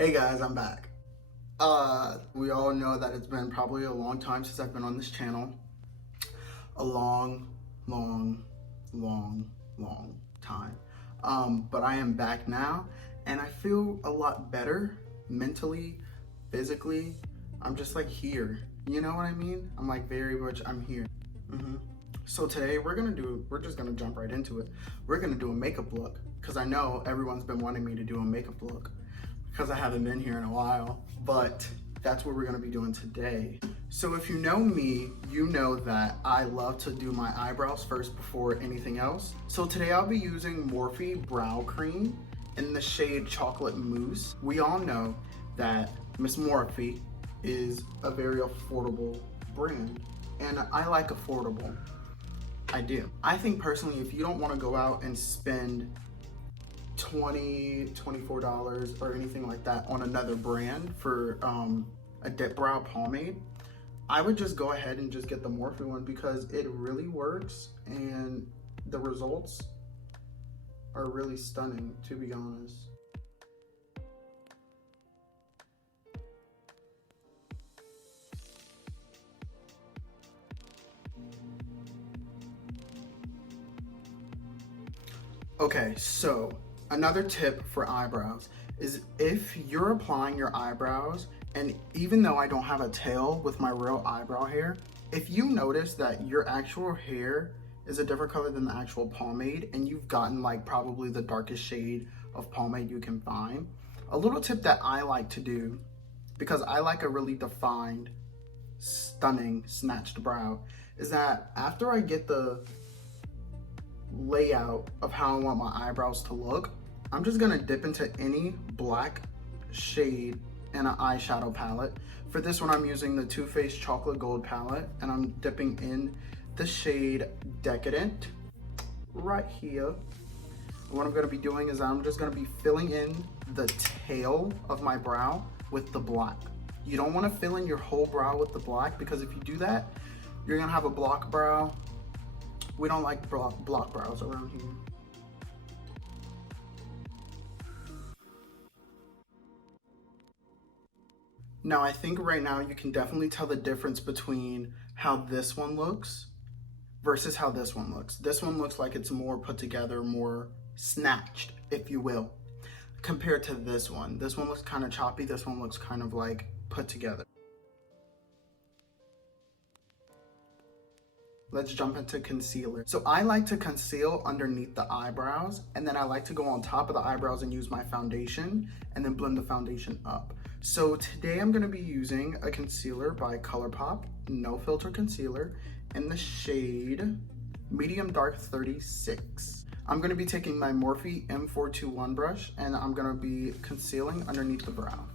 Hey guys, I'm back. We all know that it's been probably a long time since I've been on this channel. A long, long, long, long time. But I am back now and I feel a lot better mentally, physically. I'm just like here. You know what I mean? I'm like very much, I'm here. So today we're just gonna jump right into it. We're gonna do a makeup look because I know everyone's been wanting me to do a makeup look because I haven't been here in a while, but that's what we're gonna be doing today. So if you know me, you know that I love to do my eyebrows first before anything else. So today I'll be using Morphe Brow Cream in the shade Chocolate Mousse. We all know that Miss Morphe is a very affordable brand, and I like affordable. I do. I think personally, if you don't want to go out and spend $24 or anything like that on another brand for a dip brow pomade, I would just go ahead and just get the Morphe one because it really works and the results are really stunning, to be honest. Okay, so another tip for eyebrows is if you're applying your eyebrows, and even though I don't have a tail with my real eyebrow hair, if you notice that your actual hair is a different color than the actual pomade and you've gotten like probably the darkest shade of pomade you can find, a little tip that I like to do, because I like a really defined, stunning, snatched brow, is that after I get the layout of how I want my eyebrows to look, I'm just gonna dip into any black shade in an eyeshadow palette. For this one, I'm using the Too Faced Chocolate Gold palette, and I'm dipping in the shade Decadent right here. What I'm gonna be doing is I'm just gonna be filling in the tail of my brow with the black. You don't wanna fill in your whole brow with the black, because if you do that, you're gonna have a block brow. We don't like block brows around here. Now, I think right now you can definitely tell the difference between how this one looks versus how this one looks. This one looks like it's more put together, more snatched, if you will, compared to this one. This one looks kind of choppy. This one looks kind of like put together. Let's jump into concealer. So I like to conceal underneath the eyebrows, and then I like to go on top of the eyebrows and use my foundation and then blend the foundation up. So today I'm gonna be using a concealer by ColourPop, No Filter Concealer, in the shade Medium Dark 36. I'm gonna be taking my Morphe M421 brush and I'm gonna be concealing underneath the brow.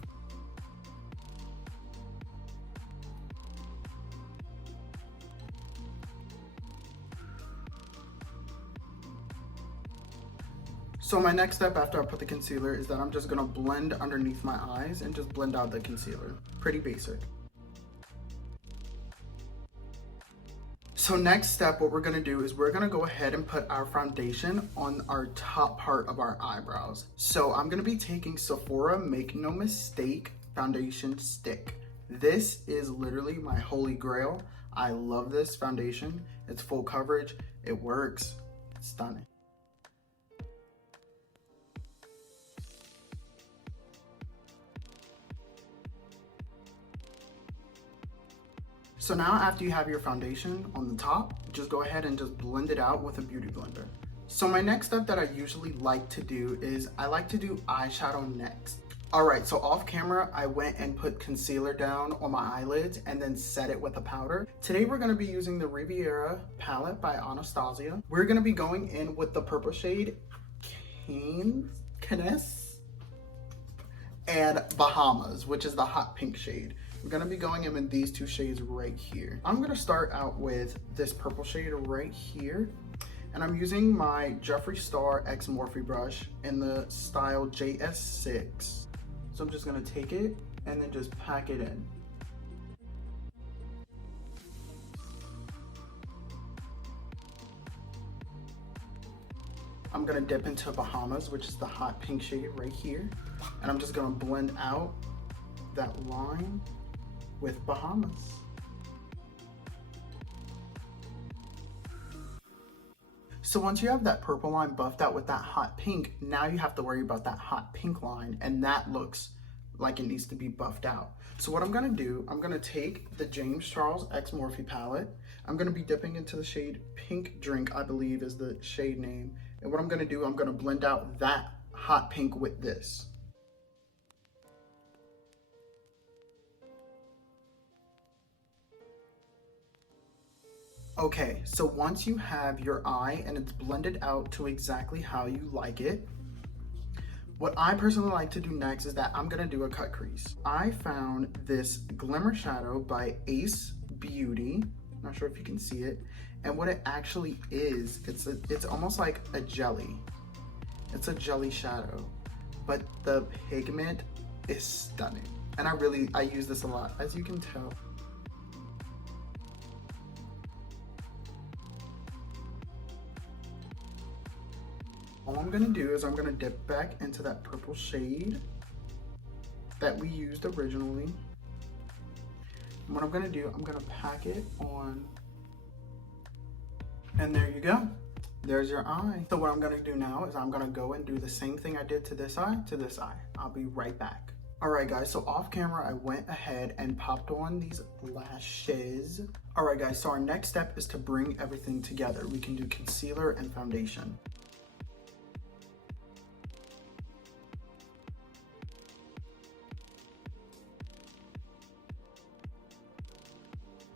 So my next step after I put the concealer is that I'm just gonna blend underneath my eyes and just blend out the concealer. Pretty basic. So next step, what we're gonna do is we're gonna go ahead and put our foundation on our top part of our eyebrows. So I'm gonna be taking Sephora Make No Mistake Foundation Stick. This is literally my holy grail. I love this foundation. It's full coverage, it works, it's stunning. So now after you have your foundation on the top, just go ahead and just blend it out with a beauty blender. So my next step that I usually like to do is I like to do eyeshadow next. All right, so off camera, I went and put concealer down on my eyelids and then set it with a powder. Today we're gonna be using the Riviera palette by Anastasia. We're gonna be going in with the purple shade Cannes and Bahamas, which is the hot pink shade. We're gonna be going in with these two shades right here. I'm gonna start out with this purple shade right here, and I'm using my Jeffree Star X Morphe brush in the style JS6. So I'm just gonna take it and then just pack it in. I'm gonna dip into Bahamas, which is the hot pink shade right here. And I'm just gonna blend out that line with Bahamas. So once you have that purple line buffed out with that hot pink, now you have to worry about that hot pink line, and that looks like it needs to be buffed out. So what I'm gonna do, I'm gonna take the James Charles X Morphe palette. I'm gonna be dipping into the shade Pink Drink, I believe is the shade name. And what I'm gonna do, I'm gonna blend out that hot pink with this. Okay, so once you have your eye and it's blended out to exactly how you like it, what I personally like to do next is that I'm gonna do a cut crease. I found this Glimmer Shadow by Ace Beauty. Not sure if you can see it. And what it actually is, it's almost like a jelly. It's a jelly shadow, but the pigment is stunning. And I use this a lot, as you can tell. All I'm gonna do is I'm gonna dip back into that purple shade that we used originally. And what I'm gonna do, I'm gonna pack it on, and there you go. There's your eye. So what I'm gonna do now is I'm gonna go and do the same thing I did to this eye. I'll be right back. All right guys, so off camera, I went ahead and popped on these lashes. All right guys, so our next step is to bring everything together. We can do concealer and foundation.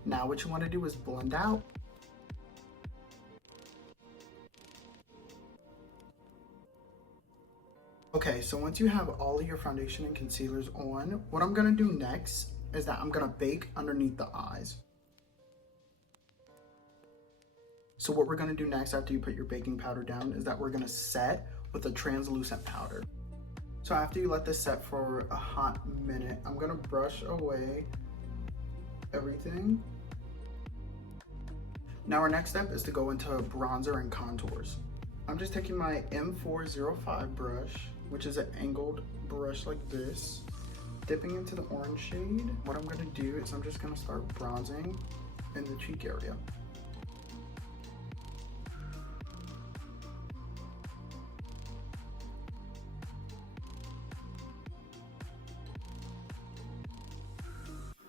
Now what you want to do is blend out. Okay, so once you have all of your foundation and concealers on, what I'm gonna do next is that I'm gonna bake underneath the eyes. So what we're gonna do next after you put your baking powder down is that we're gonna set with a translucent powder. So after you let this set for a hot minute, I'm gonna brush away everything. Now our next step is to go into bronzer and contours. I'm just taking my M405 brush, which is an angled brush like this, dipping into the orange shade. What I'm gonna do is I'm just gonna start bronzing in the cheek area.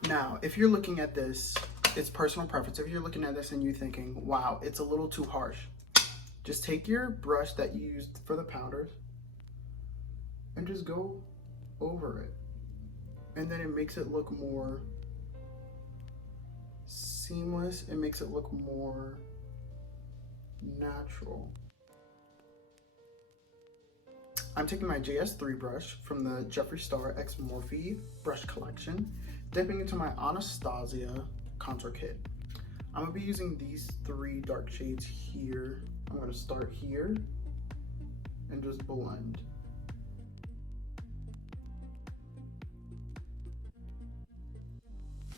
Now, if you're looking at this, it's personal preference. If you're looking at this and you're thinking, wow, it's a little too harsh, just take your brush that you used for the powders and just go over it. And then it makes it look more seamless. It makes it look more natural. I'm taking my JS3 brush from the Jeffree Star X Morphe brush collection, dipping into my Anastasia contour kit. I'm gonna be using these 3 dark shades here. I'm gonna start here and just blend.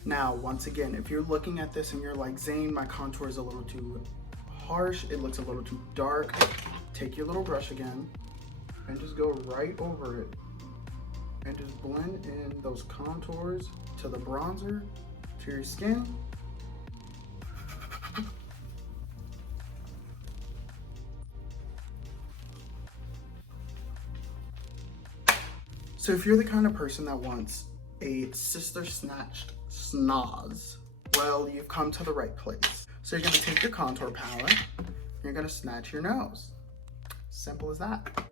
Now, once again, if you're looking at this and you're like, Zane, my contour is a little too harsh, it looks a little too dark, take your little brush again and just go right over it and just blend in those contours to the bronzer, to your skin. So if you're the kind of person that wants a sister snatched schnoz, well, you've come to the right place. So you're gonna take your contour palette, and you're gonna snatch your nose. Simple as that.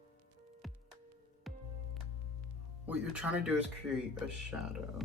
What you're trying to do is create a shadow.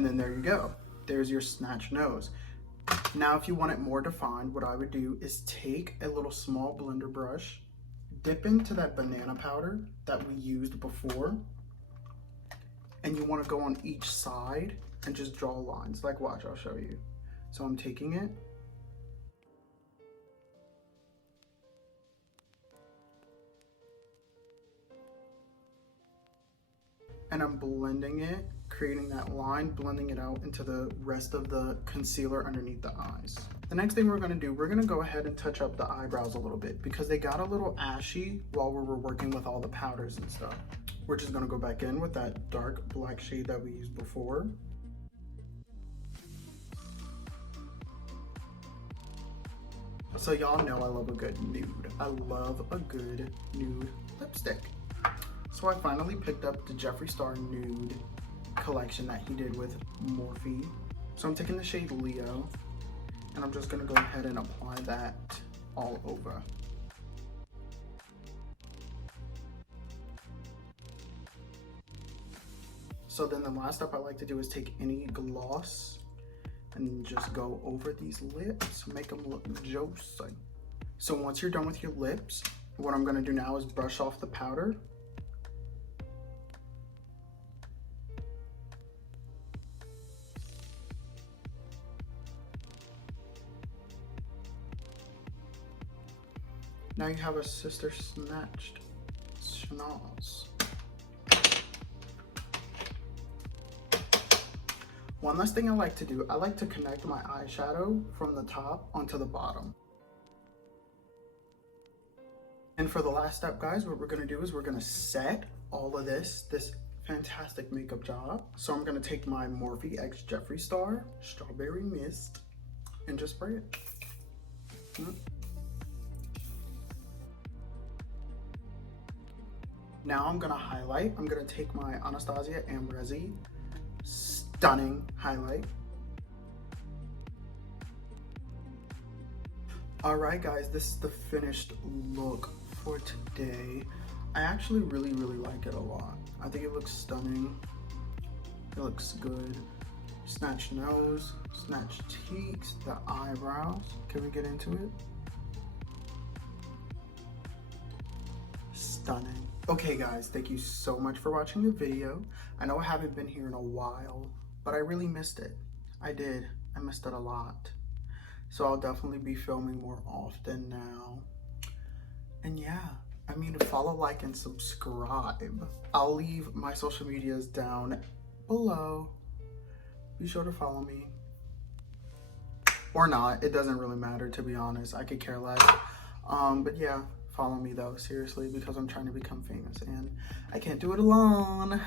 And then there you go. There's your snatch nose. Now, if you want it more defined, what I would do is take a little small blender brush, dip into that banana powder that we used before, and you want to go on each side and just draw lines. Like, watch, I'll show you. So I'm taking it, and I'm blending it, creating that line, blending it out into the rest of the concealer underneath the eyes. The next thing we're gonna do, we're gonna go ahead and touch up the eyebrows a little bit because they got a little ashy while we were working with all the powders and stuff. We're just gonna go back in with that dark black shade that we used before. So y'all know I love a good nude. I love a good nude lipstick. So I finally picked up the Jeffree Star Nude collection that he did with Morphe. So I'm taking the shade Leo, and I'm just gonna go ahead and apply that all over. So then the last step I like to do is take any gloss and just go over these lips, make them look juicy. So once you're done with your lips, what I'm gonna do now is brush off the powder. Now you have a sister snatched schnoz. One last thing I like to do, I like to connect my eyeshadow from the top onto the bottom. And for the last step, guys, what we're gonna do is we're gonna set all of this fantastic makeup job. So I'm gonna take my Morphe X Jeffree Star Strawberry Mist and just spray it. Now I'm gonna highlight. I'm gonna take my Anastasia Amrezy Stunning highlight. All right, guys, this is the finished look for today. I actually really like it a lot. I think it looks stunning. It looks good. Snatched nose, snatched cheeks, the eyebrows. Can we get into it? Stunning. Okay guys, thank you so much for watching the video. I know I haven't been here in a while, but I really missed it. I did. I missed it a lot. So I'll definitely be filming more often now. And yeah, I mean, follow, like, and subscribe. I'll leave my social medias down below. Be sure to follow me. Or not, it doesn't really matter, to be honest. I could care less. But yeah, follow me though, seriously, because I'm trying to become famous and I can't do it alone.